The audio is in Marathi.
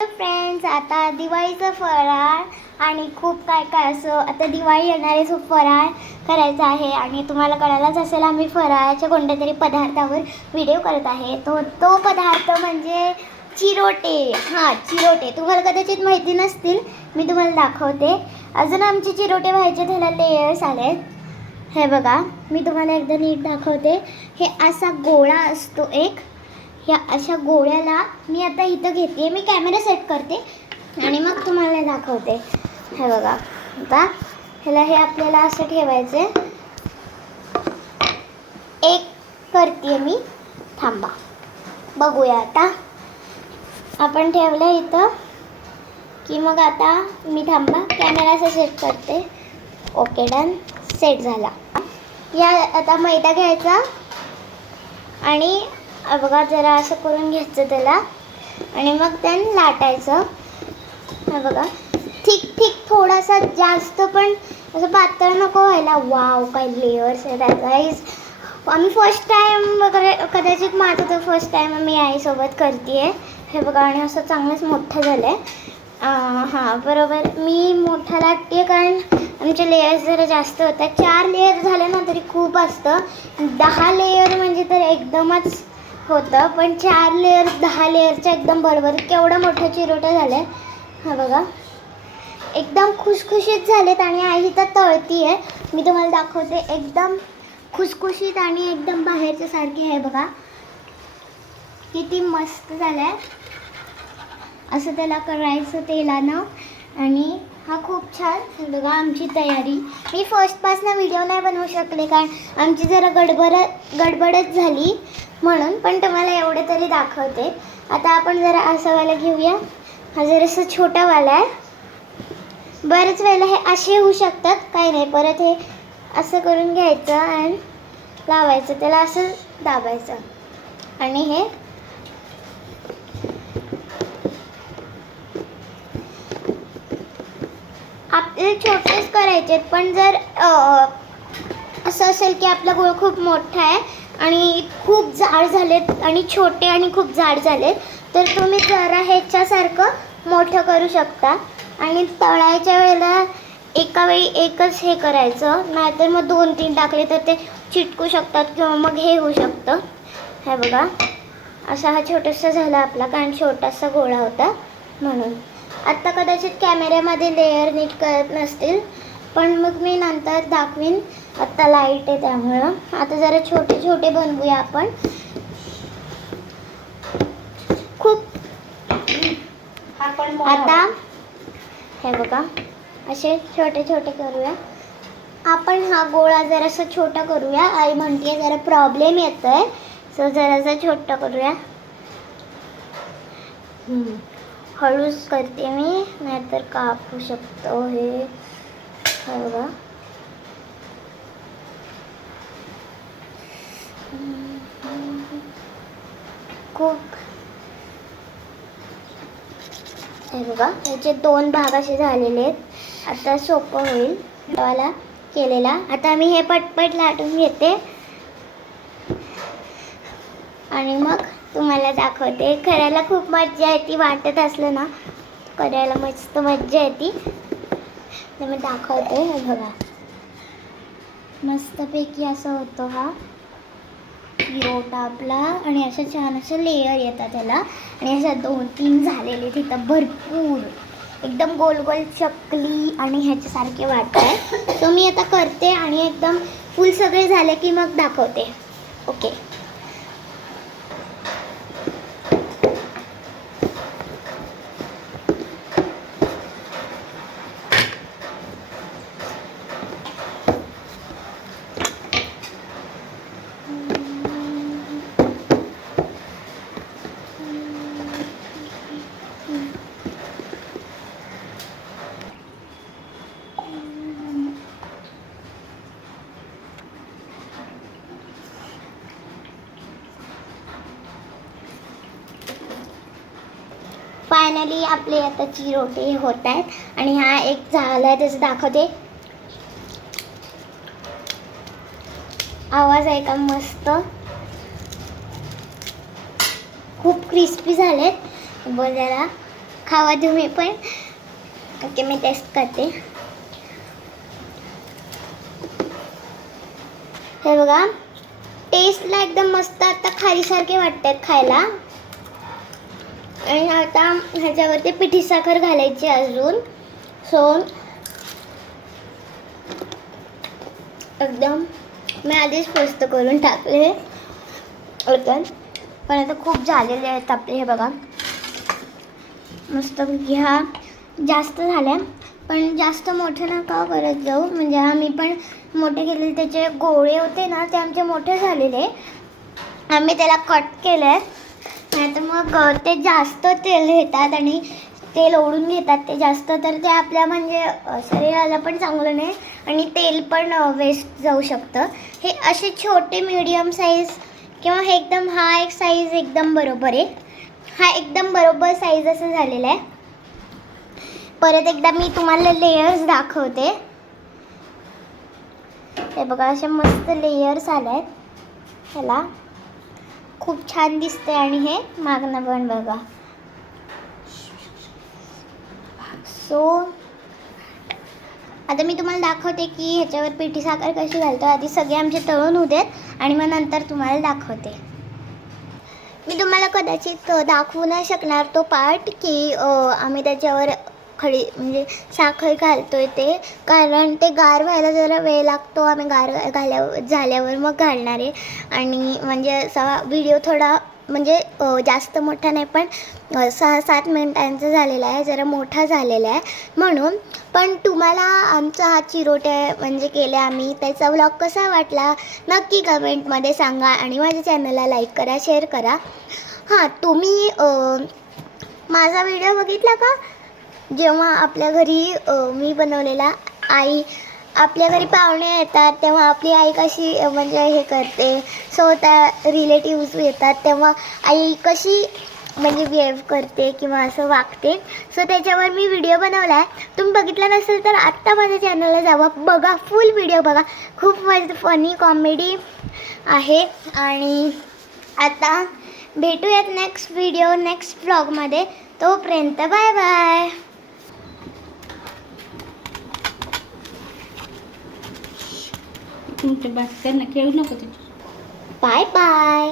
फ्रेंड्स, आता दिवाळीचा फराळ आणि खूप काय काय असं आता दिवाळी येणारे सो फराळ करायचा आहे आणि तुम्हाला कळायलाच असेल आम्ही फराळाच्या कोणत्या तरी पदार्थावर व्हिडिओ करत आहे. तो पदार्थ म्हणजे चिरोटे. चिरोटे तुम्हाला कदाचित माहिती नसतील, मी तुम्हाला दाखवते. अजून आमचे चिरोटे व्हायचे, त्याला लेयर्स आलेत. हे बघा, मी तुम्हाला एकदा नीट दाखवते. हे असा गोळा असतो एक, ह्या अशा गोळ्याला मी आता इथं घेते, मी कॅमेरा सेट करते आणि मग तुम्हाला दाखवते. हे बघा, आता ह्याला हे आपल्याला असं ठेवायचे. एक करते मी, थांबा बघूया. आता आपण ठेवलं इथं की मग आता मी थांबा कॅमेरा असं सेट करते. ओके, डन, सेट झाला. या आता मैदा घ्यायचा आणि बघा जरा असं करून घ्यायचं त्याला आणि मग त्यानं लाटायचं. हे बघा, ठीक थोडासा, जास्त पण असं पातळ नको व्हायला. वाव, काय लेयर्स आहेत गाईज. आम्ही फर्स्ट टाईम वगैरे, कदाचित माझं तर फर्स्ट टाईम मी आईसोबत करते आहे. हे बघा, आणि असं चांगलंच मोठं झालं आहे. बरोबर, मी मोठा लाटते कारण आमचे लेयर्स जरा जास्त होतात. 4 लेयर झाले ना तरी खूप असतं. 10 लेयर म्हणजे तर एकदमच होतं, पण 4 लेयर 10 लेयरच्या एकदम बरोबर. केवढं मोठं चिरोटे झालं आहे. हा बघा, एकदम खुशखुशीत झालेत आणि आई तर तळती आहे. मी तुम्हाला दाखवते, एकदम खुशखुशीत आणि एकदम बाहेरच्या सारखी आहे. बघा किती मस्त झालं आहे. असं त्याला करायचं तेलानं आणि हा खूप छान. बघा आमची तयारी. मी फर्स्टपासून व्हिडिओ नाही बनवू शकले कारण आमची जरा गडबडच झाली म्हणून, पण तुम्हाला एवढे तरी दाखवते. आता आपण जरा असा वाला घेऊया. हा जरासा छोटा वाला आहे. बरेच वेळेला हे असे होऊ शकतात, काही नाही. परत हे असं करून घ्यायचं आणि लावायचं, त्याला असं दाबायचं आणि हे आपले छोटेच करायचे. पण जर असं असेल की आपला गोळ खूप मोठा आहे आणि खूप जाड झालेत आणि छोटे आणि खूप जाड झालेत, तर तुम्ही जरा ह्याच्यासारखं मोठं करू शकता. आणि तळायच्या वेळेला एका वेळी एकच हे करायचं, नाहीतर मग 2-3 टाकले तर ते चिटकू शकतात किंवा मग हे होऊ शकतं. हे बघा, असा हा छोटासा झाला आपला, कारण छोटासा गोळा होता म्हणून. आत्ता कदाचित कॅमेऱ्यामध्ये लेयर नीट कळत नसतील, पण मग मी नंतर दाखवीन. आत्ता लाईट आहे त्यामुळं. आता जरा छोटे छोटे बनवूया आपण. खूप आता हे बघा, असे छोटे छोटे करूया आपण. हा गोळा जरासा छोटा करूया. आई म्हणते जरा प्रॉब्लेम येतोय, सो जरासा छोटा करूया. हळूच करते मी, नाहीतर कापू शकतो हे. बघा, खूप. हे बघा, याचे 2 भाग असे झालेले आहेत. आता सोपं होईल मला केलेला. आता मी हे पटपट लाटून घेते आणि मग तुम्हाला दाखवते. करायला खूप मज्जा येते, वाटत असलं ना करायला मस्त मज्जा येते. तर मी दाखवते. हे बघा, मस्तपैकी असं होतं हा चिरोटा आपला. आणि असं छान असं लेयर येतात त्याला. आणि असं 2-3 झालेले तिथं भरपूर एकदम गोल गोल चकली आणि ह्याच्यासारखे वाटतात. तो मी आता करते आणि एकदम फुल सगळे झाले की मग दाखवते. ओके, फायनली आपले आता चिरोटे होत आहेत. आणि हा एक झाला आहे त्याचं दाखवते. आवाज आहे का मस्त, खूप क्रिस्पी झालेत. बघा खावा तुम्ही पण. ओके, मी टेस्ट करते. हे बघा, टेस्टला एकदम मस्त. आता खारीसारखे वाटतात खायला. आणि आता ह्याच्यावरती पिठी साखर घालायची अजून. सो एकदम मी आधीच स्वस्त करून टाकले होतं, पण आता खूप झालेले आहेत आपले. हे बघा, मस्त ह्या जास्त झाल्या, पण जास्त मोठे नका करत जाऊ. म्हणजे आम्ही पण मोठे केलेले, त्याचे गोळे होते ना ते आमचे मोठे झालेले. आम्ही त्याला कट केलं आहे, नाही तर मग ते जास्त तेल घेतात आणि तेल ओढून घेतात ते जास्त. तर ते आपल्या म्हणजे शरीराला पण चांगलं नाही आणि तेल पण वेस्ट जाऊ शकतं. हे असे छोटे मीडियम साईज किंवा हे एकदम हा एक साईज एकदम बरोबर आहे. हा एकदम बरोबर साईज असं झालेला आहे. परत एकदा मी तुम्हाला लेयर्स दाखवते. हे बघा, असे मस्त लेयर्स आले आहेत ह्याला. खूप छान दिसते. आणि हे मागणं पण बघा. सो आता मी तुम्हाला दाखवते की ह्याच्यावर पिठी साखर कशी घालतो. आधी सगळे आमचे तळून होऊ देत आणि मग नंतर तुम्हाला दाखवते. मी तुम्हाला कदाचित दाखवू नाही शकणार तो पार्ट की आम्ही त्याच्यावर म्हणजे साखर घालतोय ते, कारण ते गार व्हायला जरा वेळ लागतो. आम्ही गार झाल्यावर मग घालणार आहे. आणि म्हणजे असा व्हिडिओ थोडा म्हणजे जास्त मोठा नाही, पण 6-7 मिनिटांचा झालेला आहे, जरा मोठा झालेला आहे म्हणून. पण तुम्हाला आमचा हा चिरोटे म्हणजे केले आम्ही, त्याचा व्लॉग कसा वाटला नक्की कमेंटमध्ये सांगा. आणि माझ्या चॅनलला लाईक करा, शेअर करा. हां, तुम्ही माझा व्हिडिओ बघितला का जेव्हा आपल्या घरी मी बनवलेला? आपल्या घरी पाहुणे येतात तेव्हा आपली आई कशी म्हणजे हे करते. सो त्या रिलेटिव्स येतात तेव्हा आई कशी म्हणजे बिहेव करते किंवा असं वागते. सो त्याच्यावर मी व्हिडिओ बनवला आहे. तुम्ही बघितला नसेल तर आत्ता माझ्या चॅनलला जावा, बघा, फुल व्हिडिओ बघा. खूप फनी कॉमेडी आहे. आणि आता भेटूयात नेक्स्ट व्हिडिओ, नेक्स्ट व्लॉगमध्ये. तोपर्यंत बाय बाय. तुमच्या बास त्यांना खेळू नको. Bye bye.